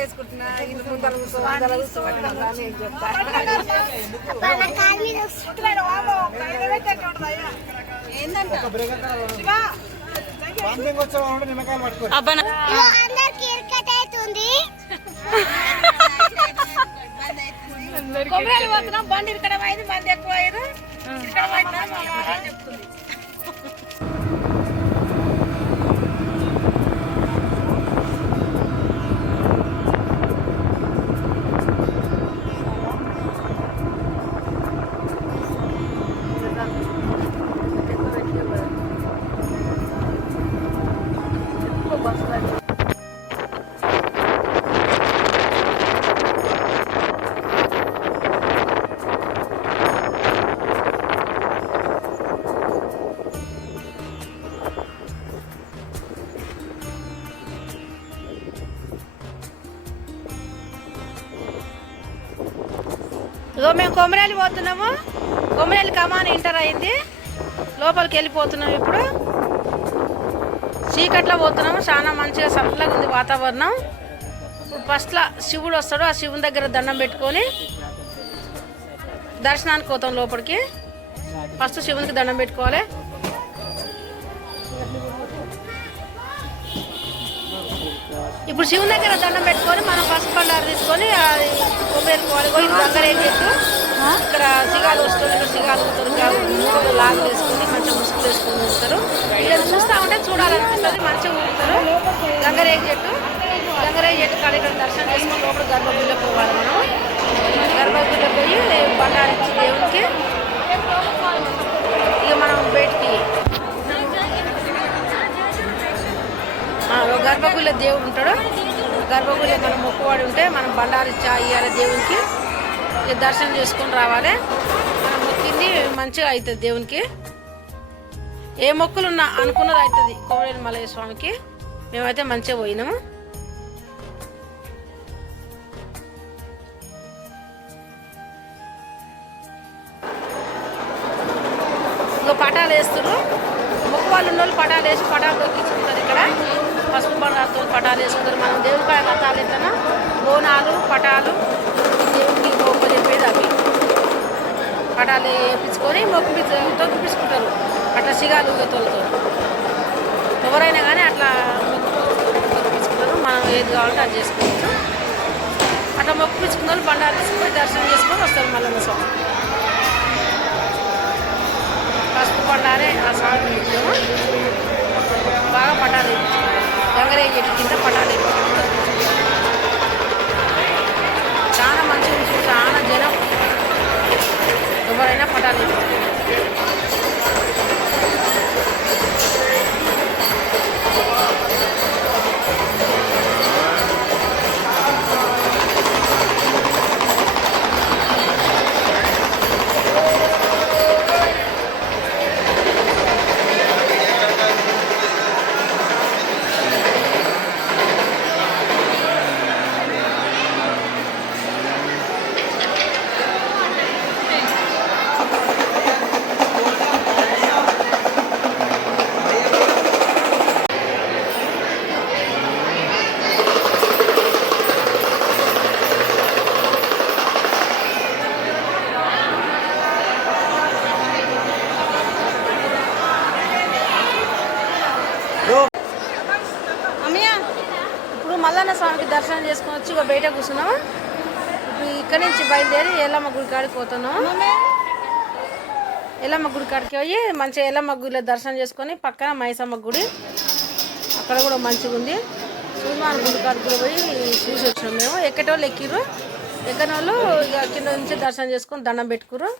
వేసుకుంటున్నా ఇది ముందర కూర్చోవాలి చెప్తా కొబ్బరి పోతున్నాం బండి ఇక్కడ అయింది మంది ఎక్కువ అయ్యారు ఇక్కడ చెప్తుంది ఇగో మేము కొమరేలి పోతున్నాము. కొమరేలి కమాన్ ఇంటర్ అయింది, లోపలికి వెళ్ళిపోతున్నాము. ఇప్పుడు చీకట్లో పోతున్నాము. చాలా మంచిగా చల్లగా ఉంది వాతావరణం. ఇప్పుడు ఫస్ట్లో శివుడు వస్తాడు, ఆ శివుని దగ్గర దండం పెట్టుకొని దర్శనానికి పోతాం లోపలికి. ఫస్ట్ శివునికి దండం పెట్టుకోవాలి. ఇప్పుడు శివుని దగ్గర దండం పెట్టుకొని మనం పసుపు బండారు తీసుకొని కొబ్బరి పోవాలి. గంగరేం చెట్టు ఇక్కడ సిగాలు వస్తుంది, ఇక్కడ సిగాలు ఉంటారు, లాగులు వేసుకుని మంచిగా ముసుగులు వేసుకుని ఉంటారు. ఇక్కడ చూస్తూ ఉంటే చూడాలనిపిస్తుంది, మంచిగా ఊరుతారు. గంగరేగి చెట్టు కాడ ఇక్కడ దర్శనం చేసుకుని లోపల గర్భగుడిలో పోవాలి. మనం గర్భగుడిలో పోయి బండారు ఇచ్చి దేవునికి ఇక మనం బయటికి గర్భగుడిలో దేవుడు ఉంటాడు. గర్భగుడిలో మనం మొక్కువాడు ఉంటే మనం బండారు ఇవ్వాలి దేవునికి. ఇక దర్శనం చేసుకొని రావాలి. మనం మొక్కింది మంచిగా అవుతుంది దేవునికి. ఏ మొక్కులున్నా అనుకున్నది అవుతుంది కోమరేలి మల్లయ్య స్వామికి. మేమైతే మంచిగా పోయినాము. ఇంకా పటాలు వేస్తారు. మొక్కు వాళ్ళు ఉన్న వాళ్ళు పటాలు వేసి పటాలు దొక్కించుకుంటారు. ఇక్కడ పసుపు బండాలతో పటాలు వేసుకుంటారు. మనం దేవుని కాడ రథాలు ఎట్లనా బోనాలు పటాలు దేవునికి మొక్కు చెప్పేది అవి పటాలు వేయించుకొని తొక్కిపించుకుంటారు. అట్లా సిగాలు తోలుతో ఎవరైనా కానీ అట్లా మొక్కిపించుకుంటారు. మనం ఏది కావాలంటే అది చేసుకోవచ్చు. అట్లా మొక్కిపించుకున్న వాళ్ళు బండాలు తీసుకొని దర్శనం చేసుకొని వస్తారు మల్లన్న స్వామి. పసుపు బండారే ఆ స్వామి ముఖ్యము. బాగా పటాలు గంగరేగి చెట్టు కింద పటాలు చాలా మంచిగా ఉంటుంది. చాలా జనం ఎవరైనా పటాలు మల్లన్న స్వామికి దర్శనం చేసుకొని వచ్చి ఇక బయట కూర్చున్నాము. ఇప్పుడు ఇక్కడి నుంచి బయలుదేరి ఎల్లమ్మ గుడి కాడికి పోతున్నాము. ఎల్లమ్మ గుడి కాడికి పోయి మంచిగా ఎల్లమ్మ గుడిలో దర్శనం చేసుకొని పక్కన మైసమ్మ గుడి అక్కడ కూడా మంచిగా ఉంది. సూర్యమాన్ గుడి కాడికి కూడా పోయి చూసి వచ్చినాం. మేము ఎక్కటోళ్ళు ఎక్కిర్రు, ఎక్కని వాళ్ళు ఇక కింద నుంచి దర్శనం చేసుకొని దండం పెట్టుకుర్రు.